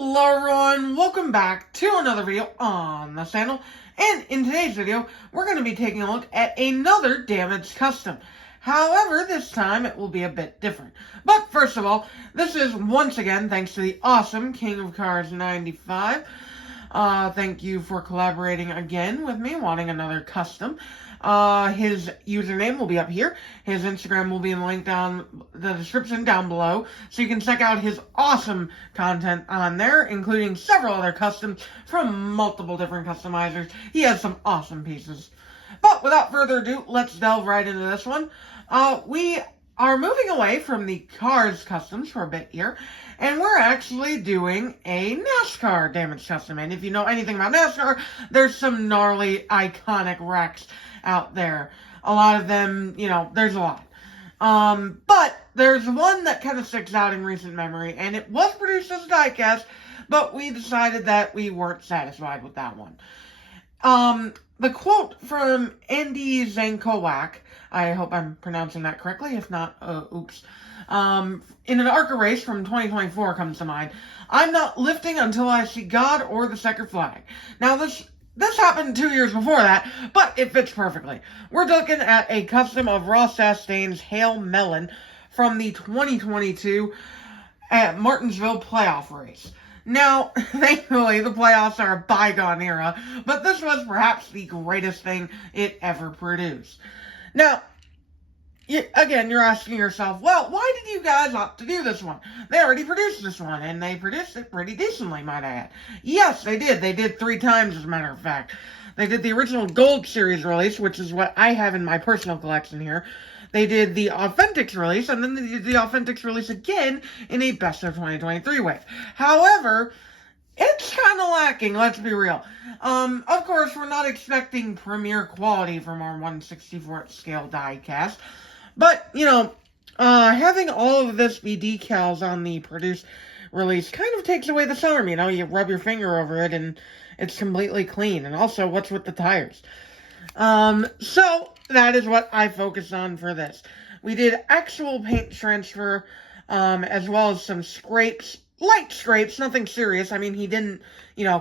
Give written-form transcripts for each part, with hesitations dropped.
Hello everyone, welcome back to another video on the channel, and in today's video, we're going to be taking a look at another damaged custom. However, this time it will be a bit different. But first of all, this is once again thanks to the awesome King of Cars 95. Thank you for collaborating again with me, wanting another custom. His username will be up here. His Instagram will be in the link down the description down below, so you can check out his awesome content on there, including several other customs from multiple different customizers. He has some awesome pieces. But without further ado, let's delve right into this one. We are moving away from the Cars customs for a bit here, and we're actually doing a NASCAR damage custom. And if you know anything about NASCAR, there's some gnarly, iconic wrecks out there. A lot of them, there's a lot. But there's one that kind of sticks out in recent memory, and it was produced as a diecast, but we decided that we weren't satisfied with that one. The quote from Andy Zankowak, I hope I'm pronouncing that correctly, if not, oops. In an ARCA race from 2024 comes to mind. "I'm not lifting until I see God or the checkered flag." Now this happened 2 years before that, but it fits perfectly. We're looking at a custom of Chastain's Melon from the 2022 at Martinsville playoff race. Now, thankfully, the playoffs are a bygone era, but this was perhaps the greatest thing it ever produced. Now, again, you're asking yourself, well, why did you guys opt to do this one? They already produced this one, and they produced it pretty decently, might I add. Yes, they did. They did 3 times, as a matter of fact. They did the original Gold Series release, which is what I have in my personal collection here. They did the Authentics release, and then they did the Authentics release again in a Best of 2023 wave. However, it's kind of lacking, let's be real. Of course, we're not expecting premiere quality from our 1/64th scale diecast. But, having all of this be decals on the produced release kind of takes away the charm, You rub your finger over it and it's completely clean. And also, what's with the tires? So, that is what I focused on for this. We did actual paint transfer, as well as some scrapes. Light scrapes, nothing serious. I mean, he didn't,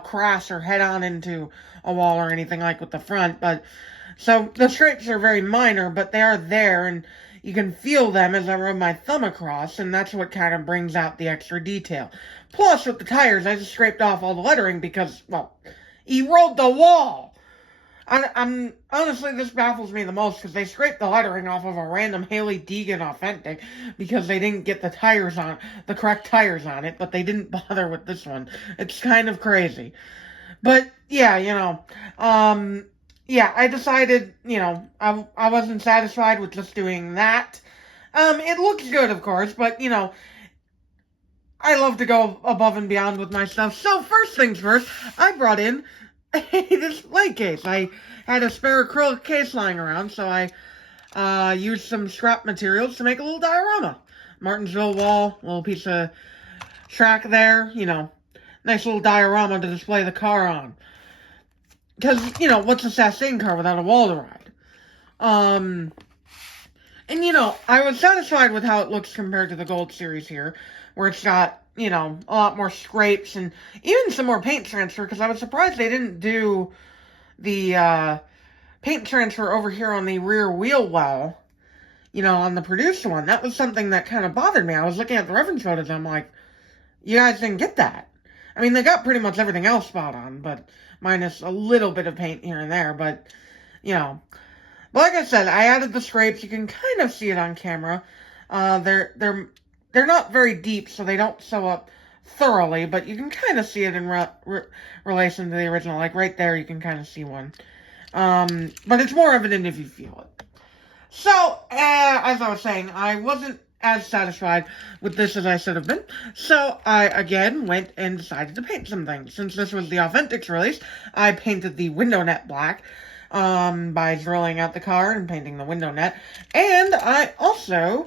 crash or head on into a wall or anything like with the front. But, so, the scrapes are very minor, but they are there, and you can feel them as I rub my thumb across, and that's what kind of brings out the extra detail. Plus, with the tires, I just scraped off all the lettering because, well, he rolled the wall. I'm honestly, this baffles me the most because they scraped the lettering off of a random Haley Deegan Authentic because they didn't get the correct tires on it, but they didn't bother with this one. It's kind of crazy. But, yeah, I decided, I wasn't satisfied with just doing that. It looks good, of course, but, I love to go above and beyond with my stuff. So, first things first, I brought in a display case. I had a spare acrylic case lying around, so I used some scrap materials to make a little diorama. Martinsville wall, little piece of track there, nice little diorama to display the car on. Because, what's a Chastain car without a wall to ride? And, I was satisfied with how it looks compared to the Gold Series here, where it's got, a lot more scrapes and even some more paint transfer, because I was surprised they didn't do the paint transfer over here on the rear wheel well, on the produced one. That was something that kind of bothered me. I was looking at the reference photos, and I'm like, you guys didn't get that. I mean, they got pretty much everything else spot on, but minus a little bit of paint here and there, but, But like I said, I added the scrapes. You can kind of see it on camera. They're not very deep, so they don't sew up thoroughly, but you can kind of see it in relation to the original. Like, right there, you can kind of see one. But it's more evident if you feel it. So, as I was saying, I wasn't as satisfied with this as I should have been. So, I, again, went and decided to paint some things. Since this was the Authentics release, I painted the window net black, by drilling out the car and painting the window net. And I also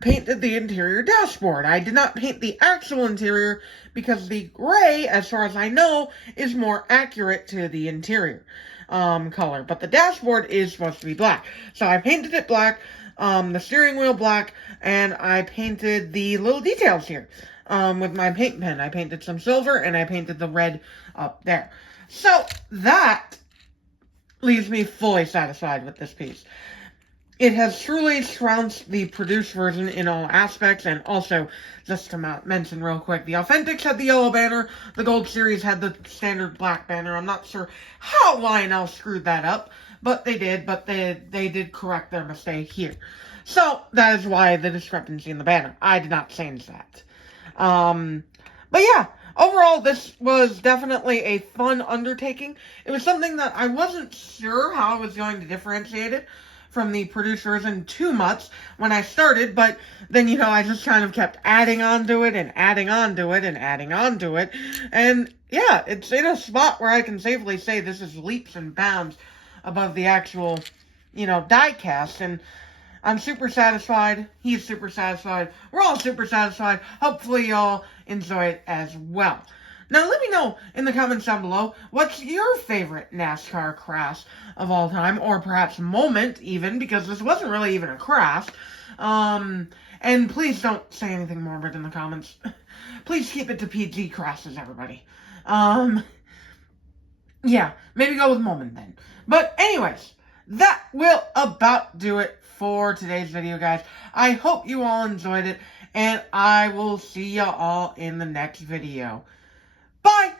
painted the interior dashboard. I did not paint the actual interior because the gray, as far as I know, is more accurate to the interior color. But the dashboard is supposed to be black. So I painted it black, the steering wheel black, and I painted the little details here. with my paint pen. I painted some silver and I painted the red up there. So that leaves me fully satisfied with this piece. It has truly trounced the produced version in all aspects, and also, just to mention real quick, the Authentics had the yellow banner, the Gold Series had the standard black banner. I'm not sure how Lionel screwed that up, but they did, they did correct their mistake here. So, that is why the discrepancy in the banner. I did not change that. But yeah, overall, this was definitely a fun undertaking. It was something that I wasn't sure how I was going to differentiate it from the produced version too much when I started, but then, I just kind of kept adding on to it and adding on to it and adding on to it. And yeah, it's in a spot where I can safely say this is leaps and bounds above the actual, diecast. And I'm super satisfied. He's super satisfied. We're all super satisfied. Hopefully y'all enjoy it as well. Now, let me know in the comments down below, what's your favorite NASCAR crash of all time, or perhaps moment even, because this wasn't really even a crash. And please don't say anything morbid in the comments. Please keep it to PG crashes, everybody. Yeah, maybe go with moment then. But anyways, that will about do it for today's video, guys. I hope you all enjoyed it, and I will see you all in the next video. Bye!